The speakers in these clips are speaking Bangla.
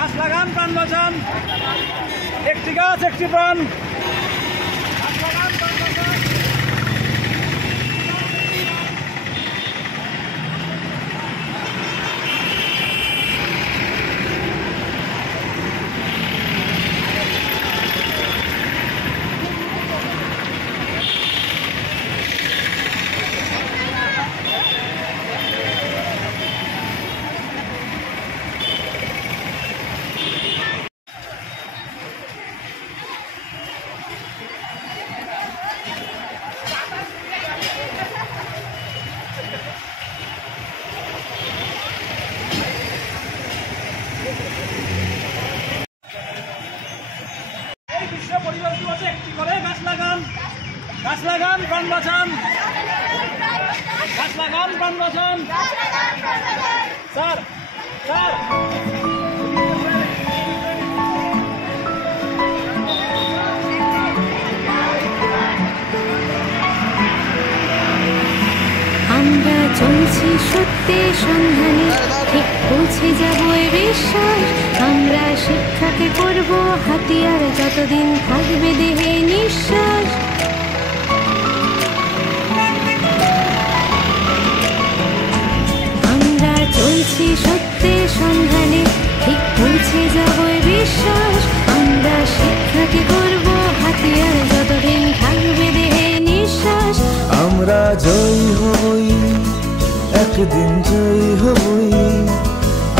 গাছ লাগান, প্রাণ বাঁচান। একটি গাছ একটি প্রাণ। গাছ লাগান, প্রাণ বাঁচান। পরিবেশ দিবসে একটি করে গাছ লাগান, গাছ লাগান, প্রাণ বাঁচান। গাছ লাগান, প্রাণ বাঁচান। স্যার স্যার আমরা চলছি সত্যের সন্ধানে, ঠিক পৌঁছে যাবো এ বিশ্বাস। আমরা শিক্ষাকে করব হাতিয়ার, যতদিন থাকবে দেহে নিঃশ্বাস। আমরা চলছি সত্যের সন্ধানে, ঠিক পৌঁছে যাবো এ বিশ্বাস। আমরা শিক্ষাকে করব হাতিয়ার, যতদিন থাকবে দেহে নিঃশ্বাস। আমরা জয়ী হবই, একদিন জয়ী হবই,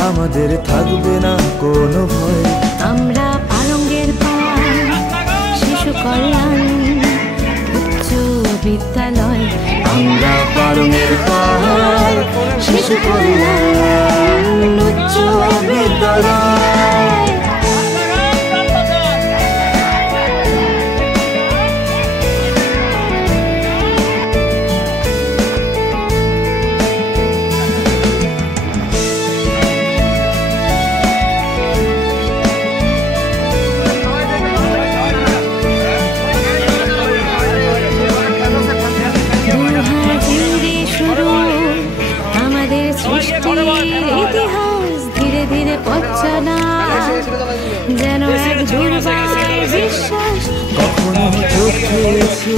আমাদের থাকবে না কোনো ভয়। আমরা পালঙ্গের পাল, শিশু কল্যাণ উচ্চ বিদ্যালয়। আমরা পালঙ্গের পাল, শিশু কল্যাণ উচ্চ বিদ্যালয়। ইতিহাস ধীরে ধীরে পচনা, যেন এক দুর্বার বিশ্বাস। কখনো চোখ খেয়েছে,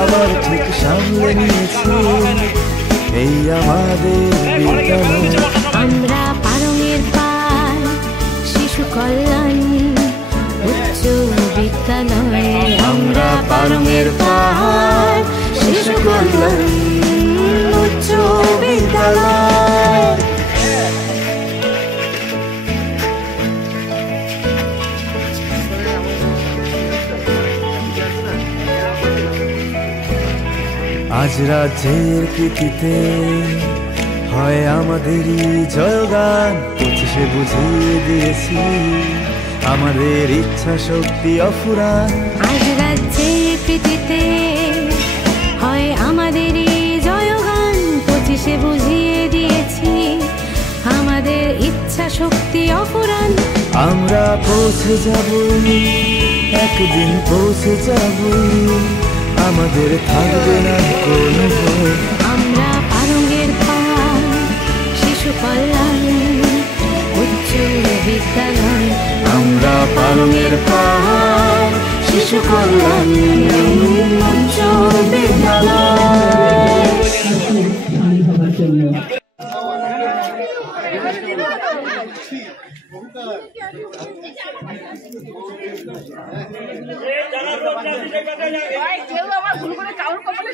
আবার ঠিক সামলে নিয়েছে, এই আমাদের বিদ্যালয়। আমরা পালঙ্গের পাল, শিশু কল্যাণ উচ্চ বিদ্যালয়। আমরা পালঙ্গের পাল, শিশু কল্যাণ উচ্চ বিদ্যালয়। আজ রাজ্যের কৃতিতে হয় আমাদেরই জয়গান। 25-এ বুঝিয়ে দিয়েছি আমাদের ইচ্ছা শক্তি অফুরান। আজ রাজ্যের কৃতিতে হয় আমাদেরই জয়গান। 25-এ বুঝিয়ে দিয়েছি আমাদের ইচ্ছা শক্তি অফুরান। আমরা পৌঁছে যাবই, একদিন পৌঁছে যাবই, আমাদের থাকবে না কোনো ভয়। আমরা পালঙ্গের পাল, শিশু কল্যাণ উচ্চ বিদ্যালয়। আমরা পালঙ্গের পাল, শিশু কল্যাণ উচ্চ বিদ্যালয়। কেউ আমার ভুল করে কাউর কপালে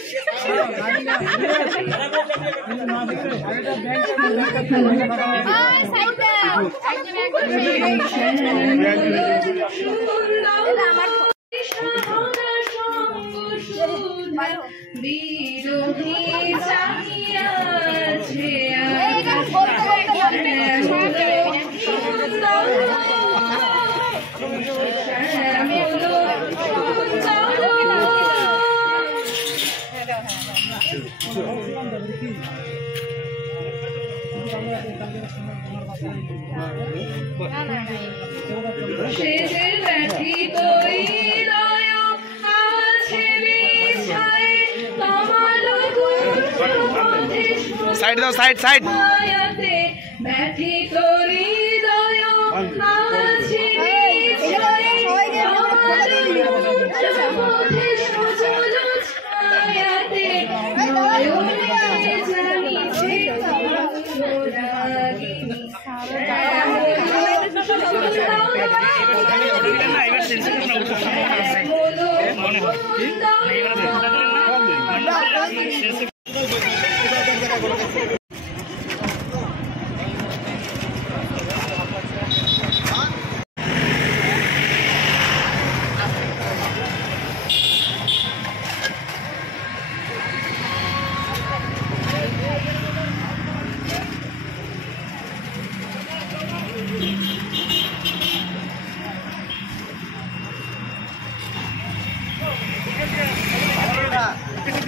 সাইড দাও, সাইড সাইড। ব্যথিত হৃদয়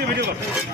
ভিডিও